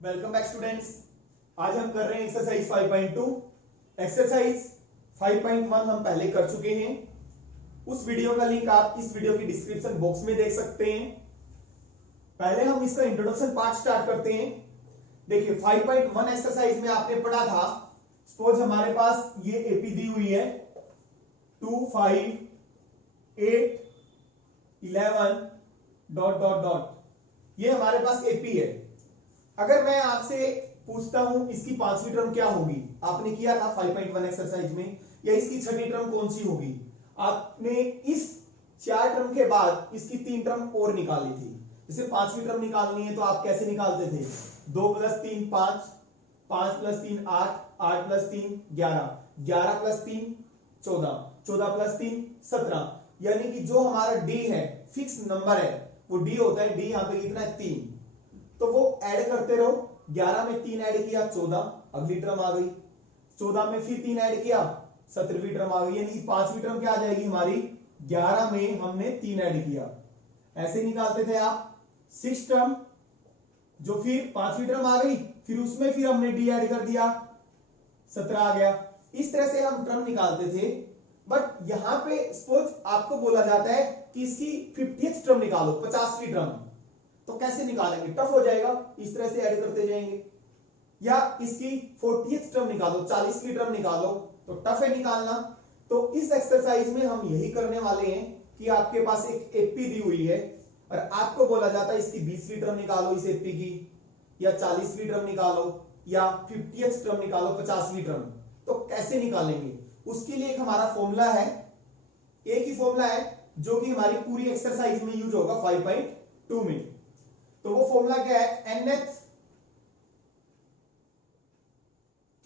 Welcome back students. आज हम कर रहे हैं एक्सरसाइज 5.2। एक्सरसाइज 5.1 हम पहले कर चुके हैं। उस वीडियो का लिंक आप इस वीडियो की डिस्क्रिप्शन बॉक्स में देख सकते हैं। पहले हम इसका इंट्रोडक्शन पार्ट स्टार्ट करते हैं। देखिए 5.1 एक्सरसाइज में आपने पढ़ा था, सपोज हमारे पास ये एपी दी हुई है 2 5 8 11 डॉट डॉट डॉट, ये हमारे पास एपी है। अगर मैं आपसे पूछता हूं इसकी पांचवी टर्म क्या होगी, आपने किया था 5.1 एक्सरसाइज में, या इसकी छठी टर्म कौन सी होगी, आपने इस चार टर्म के बाद इसकी तीन टर्म और निकाली थी। जैसे पांचवी टर्म निकालनी है तो आप कैसे निकालते थे, 2 + 3 5, 5 + 3 8, 8 + 3 11, 11 + 3 14, 14 + 3 17। यानी कि जो हमारा डी है फिक्स नंबर है, वो डी होता है। डी यहां पे कितना है 3, तो वो ऐड करते रहो। 11 में 3 ऐड किया 14, अगली टर्म आ गई। 14 में फिर 3 ऐड किया 17वीं टर्म आ गई। यानी कि पांचवी टर्म क्या आ जाएगी हमारी, 11 में हमने 3 ऐड किया। ऐसे निकालते थे आप 6 टर्म, जो फिर पांचवी टर्म आ गई, फिर उसमें फिर हमने डी ऐड कर दिया, 17 आ गया। इस तरह से हम टर्म निकालते थे। बट यहां पे सपोज आपको बोला जाता है कि इसकी 50th टर्म निकालो, 50वीं टर्म, तो कैसे निकालेंगे, टफ हो जाएगा। इस तरह से ऐड करते जाएंगे। या इसकी 40th टर्म निकालो, 40वीं टर्म निकालो, तो टफ है निकालना। तो इस एक्सरसाइज में हम यही करने वाले हैं कि आपके पास एक एपी दी हुई है और आपको बोला जाता है इसकी 20वीं टर्म निकालो इस एपी की, या 40वीं टर्म निकालो, या 50th टर्म निकालो, 50वीं टर्म। तो कैसे निकालेंगे, उसके लिए एक हमारा फॉर्मूला है, एक ही फॉर्मूला है जो कि हमारी पूरी एक्सरसाइज में यूज होगा 5.2 में। तो वो फॉर्मूला क्या है, nth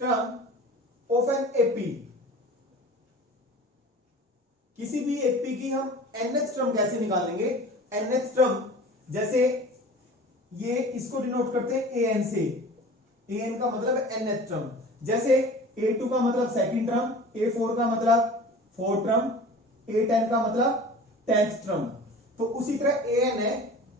term of an AP. किसी भी एपी की हम nth टर्म कैसे निकालेंगे, nth टर्म, जैसे ये इसको डिनोट करते हैं an से, an का मतलब है nth टर्म। जैसे a2 का मतलब सेकंड टर्म, a4 का मतलब फोर्थ टर्म, a10 का मतलब 10th टर्म। तो उसी तरह an है,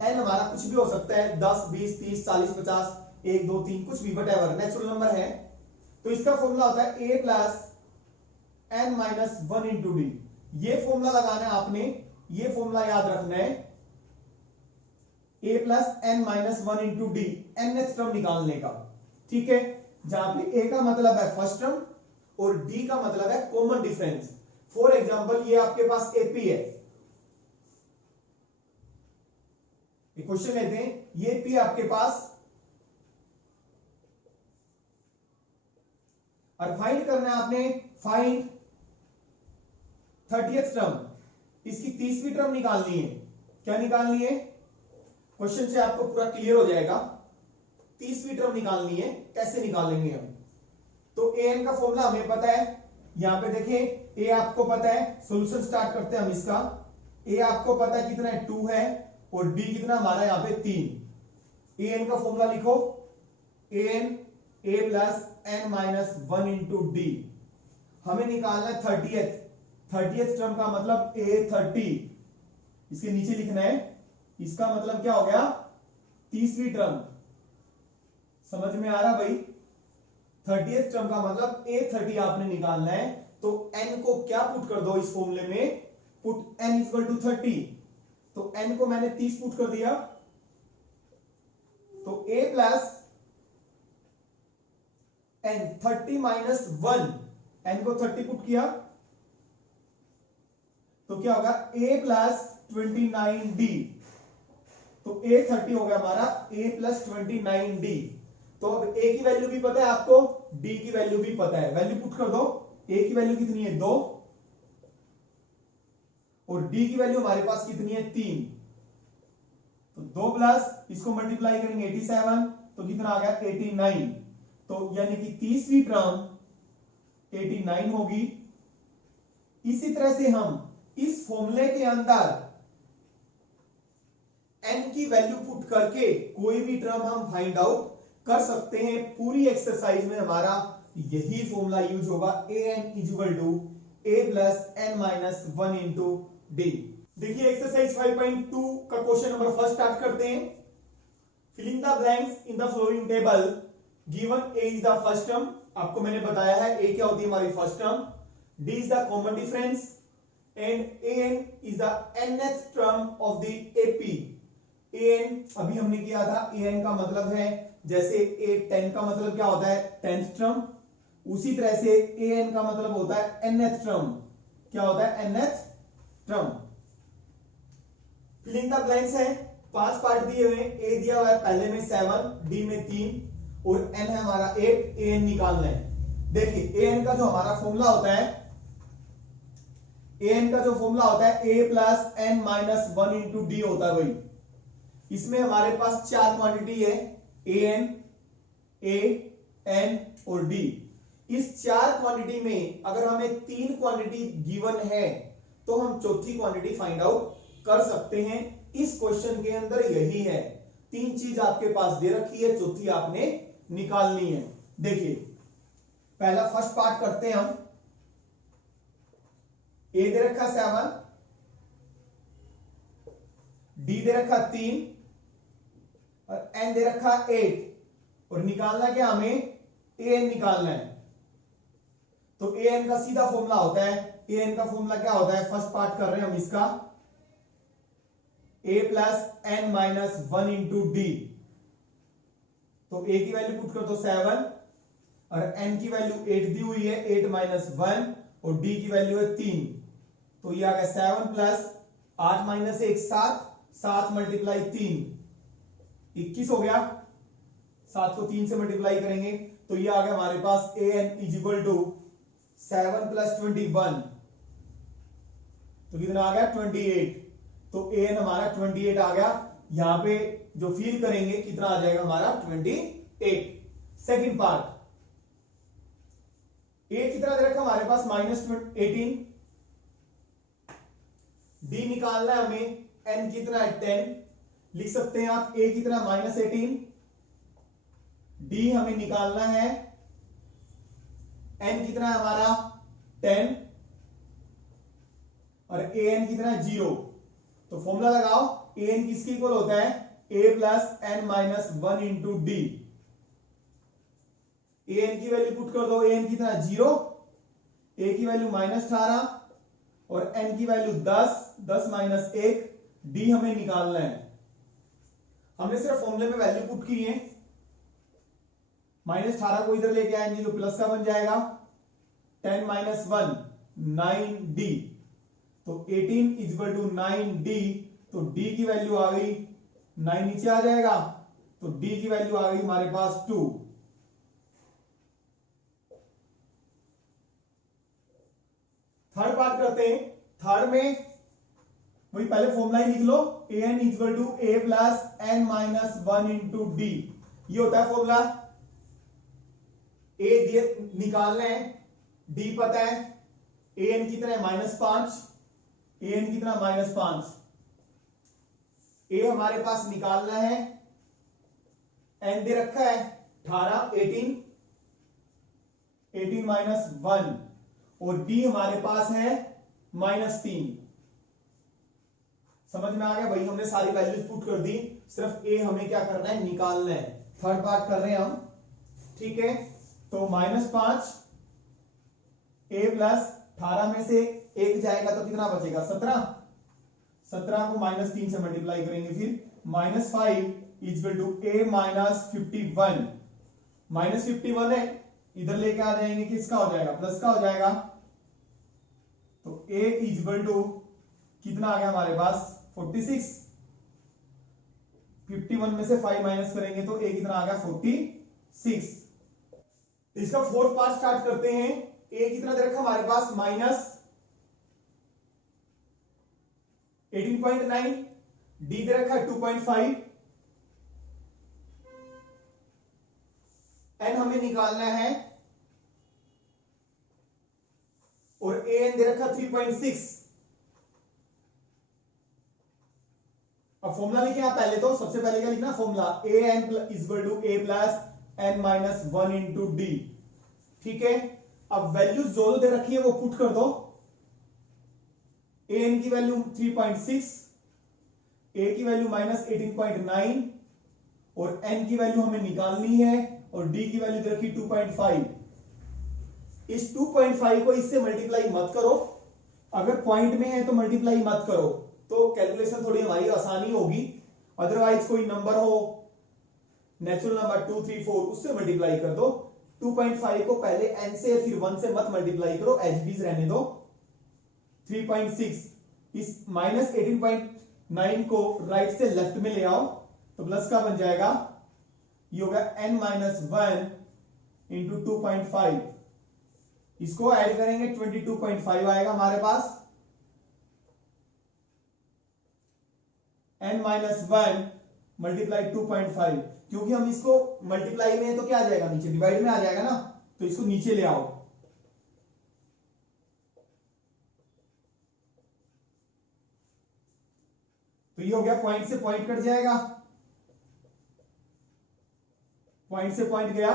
n हमारा कुछ भी हो सकता है, 10 20 30 40 50 1 2 3 कुछ भी, वटएवर नेचुरल नंबर है। तो इसका फॉर्मूला होता है a + n - 1 × d। ये फॉर्मूला लगाना है आपने, ये फॉर्मूला याद रखना है, a + n - 1 × d, nth term निकालने का। ठीक है, जहां पे a का मतलब है फर्स्ट टर्म और d का मतलब है कॉमन डिफरेंस। फॉर एग्जांपल ये आपके पास एपी है, क्वेश्चन लेते हैं, ये पी आपके पास, और फाइंड करना है आपने, फाइंड 30th टर्म, इसकी 30वीं टर्म निकालनी है। क्या निकालनी है, क्वेश्चन से आपको पूरा क्लियर हो जाएगा। 30वीं टर्म निकालनी है, कैसे निकालेंगे हम, तो an का फॉर्मूला हमें पता है। यहां पे देखें, a आपको पता है, सॉल्यूशन स्टार्ट करते हैं हम इसका। a आपको पता है कितना है 2 है, और d कितना हमारा यहां पे 3। an का फॉर्मूला लिखो, an a + n - 1 × d। हमें निकालना है 30th टर्म का मतलब a30, इसके नीचे लिखना है। इसका मतलब क्या हो गया, 30वीं टर्म। समझ में आ रहा भाई, 30th टर्म का मतलब a30 आपने निकालना है। तो n को क्या पुट कर दो इस फॉर्मूले में, पुट n = 30। तो n को मैंने 30 पुट कर दिया, तो a + n 30 - 1, n को 30 पुट किया तो क्या होगा, a + 29d। तो a30 हो गया हमारा a + 29d। तो अब a की वैल्यू भी पता है आपको, d की वैल्यू भी पता है, वैल्यू पुट कर दो। a की वैल्यू कितनी है 2, और d की वैल्यू हमारे पास कितनी है 3। तो 2 प्लस इसको मल्टीप्लाई करेंगे 87, तो कितना आ गया 89। तो यानी कि 30वीं टर्म 89 होगी। इसी तरह से हम इस फॉर्मूले के अंदर n की वैल्यू पुट करके कोई भी टर्म हम फाइंड आउट कर सकते हैं। पूरी एक्सरसाइज में हमारा यही फॉर्मूला यूज होगा, an = a + n - 1 × d। देखिए एक्सरसाइज 5.2 का क्वेश्चन नंबर फर्स्ट स्टार्ट करते हैं। Filling the blanks in the following table given a is the first term, आपको मैंने बताया है ए क्या होती है हमारी first term, d is the common difference and n is the nth term of the AP. N अभी हमने किया था, एन का मतलब है जैसे ए 10 का मतलब क्या होता है 10th टर्म, उसी तरह से एन का मतलब होता है nth टर्म, क्या होता है nth term. Filling the blanks है, 5 पार्ट दिए हुए, ए दिया हुआ है पहले में 7, डी में 3 और एन है हमारा 8, एन निकालना है। देखिए एन का जो हमारा फॉर्मूला होता है, एन का जो फॉर्मूला होता है A plus N minus 1 into D होता है भाई। इसमें हमारे पास 4 क्वांटिटी है, एन, ए, एन और डी। इस 4 क्वांटिटी में अगर हमें 3 क्वांटिटी गिवन है तो हम चौथी क्वांटिटी फाइंड आउट कर सकते हैं। इस क्वेश्चन के अंदर यही है, 3 चीज आपके पास दे रखी है, चौथी आपने निकालनी है। देखिए पहला फर्स्ट पार्ट करते हैं हम। ए दे रखा 7, डी दे रखा 3 और एन दे रखा 8 और निकालना क्या हमें ए एन निकालना है। तो ए एन का सीधा फॉर्मूला होता है, ए एन का फॉर्मूला क्या होता है, फर्स्ट पार्ट कर रहे हैं हम इसका, A plus N minus 1 into D. तो ए की वैल्यू पुट कर दो 7 और एन की वैल्यू 8 दी हुई है, 8 माइनस 1 और डी की वैल्यू है 3। तो ये आ गया 7 प्लस 8 माइनस 1 7, 7 मल्टीप्लाई 3 21 हो गया, 7 को 3 से मल्टीप्लाई करेंगे तो ये आ गया हमारे पास A N is equal to 7 plus 21, तो कितना आ गया 28। तो ए एन हमारा 28 आ गया, यहां पे जो फील करेंगे कितना आ जाएगा हमारा 28। सेकंड पार्ट, ए कितना दे रखा हमारे पास -18, डी निकालना है हमें, एन कितना है 10, लिख सकते हैं आप ए कितना -18, डी हमें निकालना है, एन कितना है हमारा 10 और ए एन कितना है 0। तो फॉर्मूला लगाओ, ए एन किसके इक्वल होता है, A plus N minus 1 into D. A N की वैल्यू पुट कर दो, ए एन कितना 0, ए की वैल्यू -18 और एन की वैल्यू 10, 10 माइनस 1, डी हमें निकालना है। हमने सिर्फ फॉर्मूले में वैल्यू पुट की है, -18 को इधर लेके आएंगे जो प्लस का बन जाएगा, 10 माइनस 1 9d, तो 18 इज इक्वल टू 9d। तो d की वैल्यू आ गई 9 नीचे आ जाएगा, तो d की वैल्यू आ गई हमारे पास 2। थर्ड पार्ट करते हैं, थर्ड में वही पहले फॉर्मूला ही लिख लो, A N is equal to A plus N minus 1 into D, ये होता है फॉर्मूला। ए दिए निकालना है, डी पता है, ए एन कितना है -5, ए एन कितना -5, ए हमारे पास निकालना है, एन दे रखा है 18, 18 माइनस 1 और डी हमारे पास है -3। समझ में आ गया भाई, हमने सारी वैल्यूज पुट कर दी, सिर्फ ए हमें क्या करना है निकालना है। थर्ड पार्ट कर रहे हैं हम, ठीक है। तो -5, ए प्लस 18 में से 1 जाएगा तो कितना बचेगा 17, 17 को -3 से मल्टीप्लाई करेंगे, फिर -5 is equal to a minus 51, -51 है, इधर लेके आ जाएंगे, किसका हो जाएगा प्लस का हो जाएगा। तो ए इज इक्वल टू कितना आ गया हमारे पास 46, 51 में से 5 माइनस करेंगे तो ए कितना आ गया 46। इसका फोर्थ पार्ट स्टार्ट करते हैं। ए कितना दे रखा हमारे पास -18.9, डी दे रखा 2.5, एन हमें निकालना है और ए एन दे रखा 3.6। अब फॉर्मूला लिखे आप पहले, तो सबसे पहले क्या लिखना formula, a N is equal to A plus N minus 1 into d, ठीक है। अब वैल्यू जो दे रखी है वो पुट कर दो, ए एन की वैल्यू 3.6, ए की वैल्यू -18.9 और n की वैल्यू हमें निकालनी है और d की वैल्यू दे रखी 2.5। इस 2.5 को इससे मल्टीप्लाई मत करो, अगर पॉइंट में है तो मल्टीप्लाई मत करो, तो कैलकुलेशन थोड़ी हमारी आसानी होगी। अदरवाइज कोई नंबर हो, नेचुरल नंबर 2 3 4, उससे मल्टीप्लाई कर दो। 2.5 को पहले n से फिर 1 से मत मल्टीप्लाई करो, एज इट इज रहने दो। 3.6 इस माइनस 18.9 को राइट से लेफ्ट में ले आओ तो प्लस का बन जाएगा, ये होगा n माइनस 1 इंटू 2.5। इसको ऐड करेंगे 22.5 आएगा हमारे पास। n माइनस 1 मल्टीप्लाई 2.5, क्योंकि हम इसको मल्टीप्लाई में है तो क्या आ जाएगा, नीचे डिवाइड में आ जाएगा ना, तो इसको नीचे ले आओ। तो ये हो गया, पॉइंट से पॉइंट कट जाएगा, पॉइंट से पॉइंट गया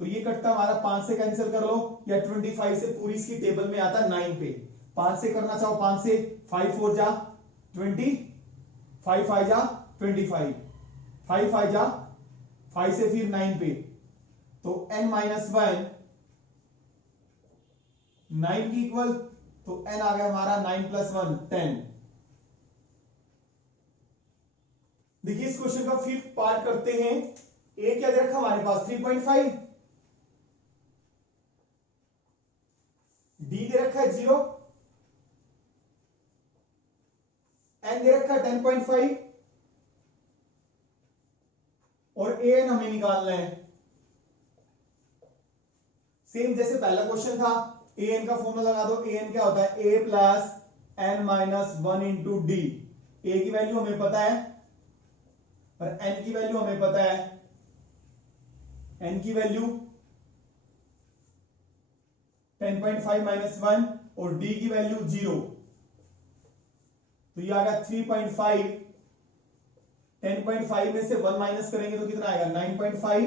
तो ये कटता हमारा 5 से कैंसिल कर लो, या 25 से पूरी इसकी टेबल में आता 9 पे। 5 से करना चाहो 5 से, 5 4 जा 20, 5 5 जा 25, 5 5 जा 5 से फिर 9 पे, तो n माइनस 1 9 की इक्वल, तो n आ गया हमारा 9 प्लस 1 10। देखिए इस क्वेश्चन का फिफ्थ पार्ट करते हैं। a क्या दे रखा हमारे पास 3.5, d दे रखा है 0, n दे रखा है 10.5 और an हमें निकालना है। सेम जैसे पहला क्वेश्चन था, an का फॉर्मूला लगा दो। an क्या होता है, a plus n minus 1 into D. a की वैल्यू हमें पता है और n की वैल्यू हमें पता है। n की वैल्यू 10.5 माइनस 1 और d की वैल्यू 0, तो ये आ गया 3.5। 10.5 में से 1 माइनस करेंगे तो कितना आएगा 9.5,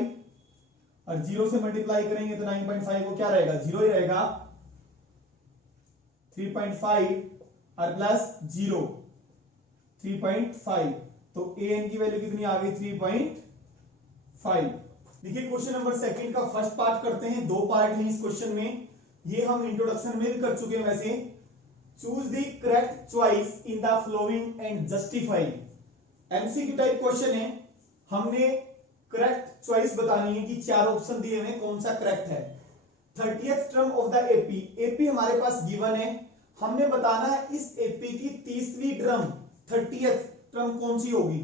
और 0 से मल्टीप्लाई करेंगे तो 9.5 को क्या रहेगा, 0 ही रहेगा। 3.5 और प्लस 0 3.5, तो an की वैल्यू कितनी आ गई 3.5। देखिए क्वेश्चन नंबर सेकंड का फर्स्ट पार्ट करते हैं। दो पार्ट हैं इस क्वेश्चन में, ये हम इंट्रोडक्शन में भी कर चुके हैं। वैसे choose the correct choice in the flowing and justify. MCQ type question है, हमने करेक्ट चॉइस बतानी है कि 4 ऑप्शन दिए हुए कौन सा करेक्ट है। 30th term of the AP, AP हमारे पास गिवन है, हमने बताना है इस एपी की तीसरी टर्म 30th टर्म कौन सी होगी।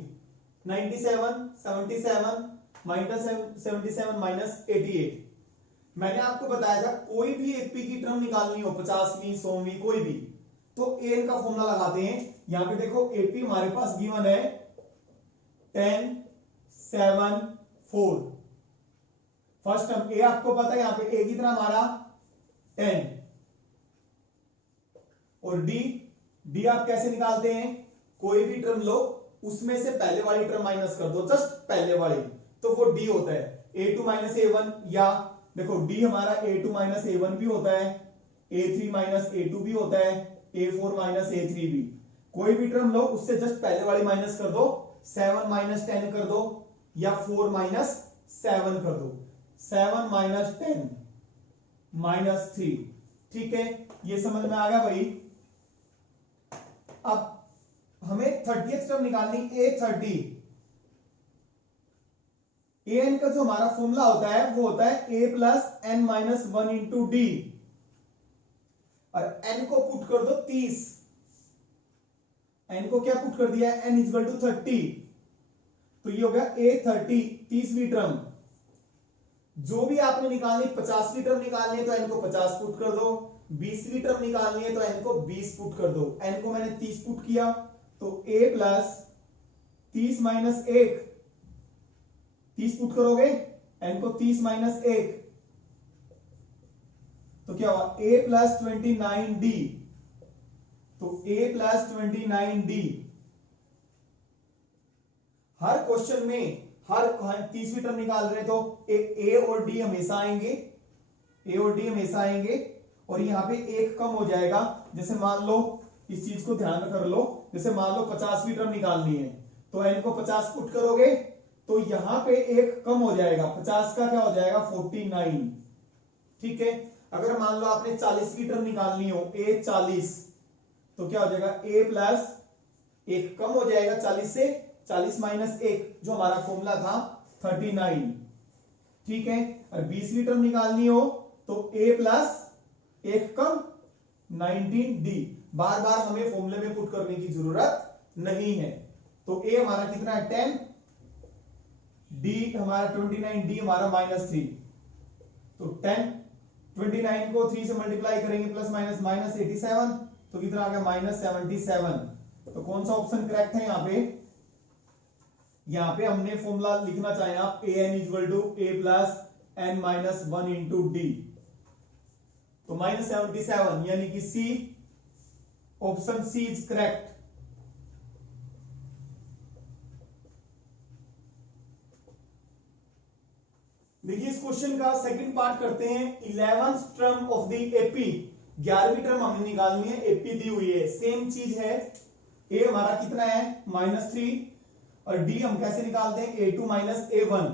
97 77 माइनस 77 माइनस 88। मैंने आपको बताया था कोई भी एपी की टर्म निकालनी हो, 50वीं 100वीं कोई भी, तो an का फॉर्मूला लगाते हैं। यहां पे देखो एपी हमारे पास गिवन है 10 7 4। फर्स्ट टर्म a आपको पता है, यहां पे a कितना हमारा 10, और d आप कैसे निकालते हैं, कोई भी टर्म लो उसमें से पहले वाली टर्म माइनस कर दो, जस्ट पहले वाली, तो वो d होता है a2 माइनस a1, या देखो d हमारा a2 माइनस a1 भी होता है, a3 माइनस a2 भी होता है, a4 माइनस a3 भी। कोई भी टर्म लो उससे जस्ट पहले वाली माइनस कर दो, 7 माइनस 10 कर दो, या 4 माइनस 7 कर दो, 7 माइनस 10 माइनस 3। ठीक है, ये समझ में आ गया भाई। अब हमें 30th टर्म निकालनी, a30। an का जो हमारा फॉर्मूला होता है वो होता है a plus n minus 1 into D, और n को पुट कर दो 30। n को क्या पुट कर दिया है, n इक्वल टू 30, तो ये हो गया a30 30वीं टर्म। जो भी आपने निकालनी, 50वीं टर्म निकालनी है तो n को 50 पुट कर दो, 20वीं टर्म निकालनी है तो n को 20 पुट कर दो। n को मैंने 30 पुट किया तो a प्लस 30 माइनस 1, 30 पुट करोगे, n को 30 माइनस 1 तो क्या हुआ a प्लस 29d, तो a plus 29d। Her question में हर 30वीं टर्म निकाल रहे तो a और d हमेशा आएंगे, a और d हमेशा आएंगे, और यहां पे एक कम हो जाएगा। जैसे मान लो, इस चीज को ध्यान कर लो, जैसे मान लो 50वीं टर्म निकालनी है तो n को 50 पुट करोगे तो यहां पे एक कम हो जाएगा, 50 का क्या हो जाएगा 49। ठीक है, अगर मान लो आपने 40 की टर्म निकालनी हो a 40, तो क्या हो जाएगा a प्लस एक कम हो जाएगा 40 से, 40 माइनस एक जो हमारा फॉर्मूला था 39। ठीक है, और 20 की टर्म निकालनी हो तो a प्लस एक कम 19d। बार बार हमें फॉर्मूले में पुट करने की जरूरत नहीं है। तो a हमारा कितना है 10, d हमारा 29, d हमारा -3। तो 10 29 को 3 से मल्टीप्लाई करेंगे प्लस माइनस -87, तो कितना आ गया -77। तो कौन सा ऑप्शन करेक्ट है यहां पे हमने फॉर्मूला लिखना चाहे आप an = a plus n minus 1 into D. तो -77 यानी कि सी, ऑप्शन सी इज करेक्ट। देखिए इस क्वेश्चन का सेकंड पार्ट करते हैं। 11th term of the AP, 11वीं टर्म हमने निकालनी है, एपी दी हुई है, सेम चीज है। ए हमारा कितना है -3, और डी हम कैसे निकालते हैं a2 minus a1,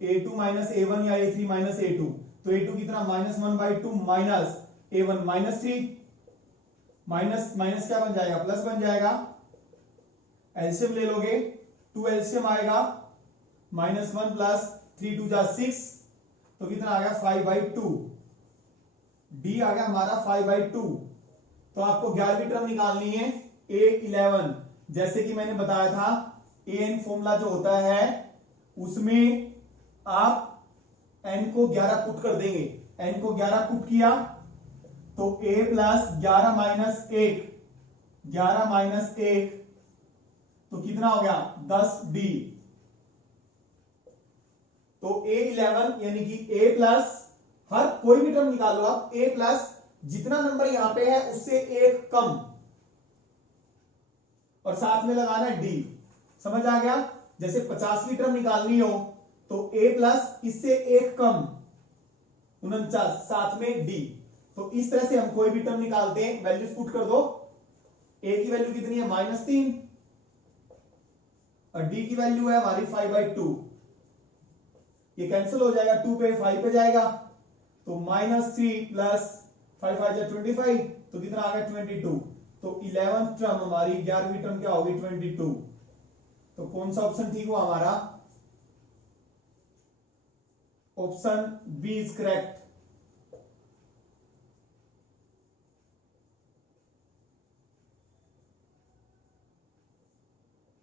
a2 minus a1 या a3 माइनस a2। तो a2 कितना -1/2 माइनस a1 -3, माइनस माइनस क्या बन जाएगा प्लस बन जाएगा। एलसीएम ले लोगे 2 एलसीएम आएगा -1 प्लस 3 2 जा 6, तो कितना आ गया 5/2। डी आ गया हमारा 5/2। तो आपको 11वीं टर्म निकालनी है a11। जैसे कि मैंने बताया था an फॉर्मूला जो होता है उसमें आप n को 11 पुट कर देंगे। n को 11 पुट किया तो a प्लस 11 माइनस 1, 11 माइनस 1 तो कितना हो गया 10d। तो a11 यानी कि a प्लस, हर कोई भी टर्म निकालो आप, a प्लस जितना नंबर यहां पे है उससे एक कम, और साथ में लगाना है d। समझ आ गया। जैसे 50वीं टर्म निकालनी हो तो a प्लस इससे एक कम 49, साथ में d। तो इस तरह से हम कोई भी टर्म निकालते हैं, वैल्यूज पुट कर दो। a की वैल्यू कितनी है -3, और d की वैल्यू है हमारी 5/2। ये कैंसिल हो जाएगा, 2 पे 5 पे जाएगा, तो -3 प्लस 5 5 जा 25, तो कितना आ गया 22। तो 11th टर्म हमारी 11वीं टर्म क्या होगी 22। तो कौन सा ऑप्शन ठीक हुआ हमारा, ऑप्शन बी इज करेक्ट।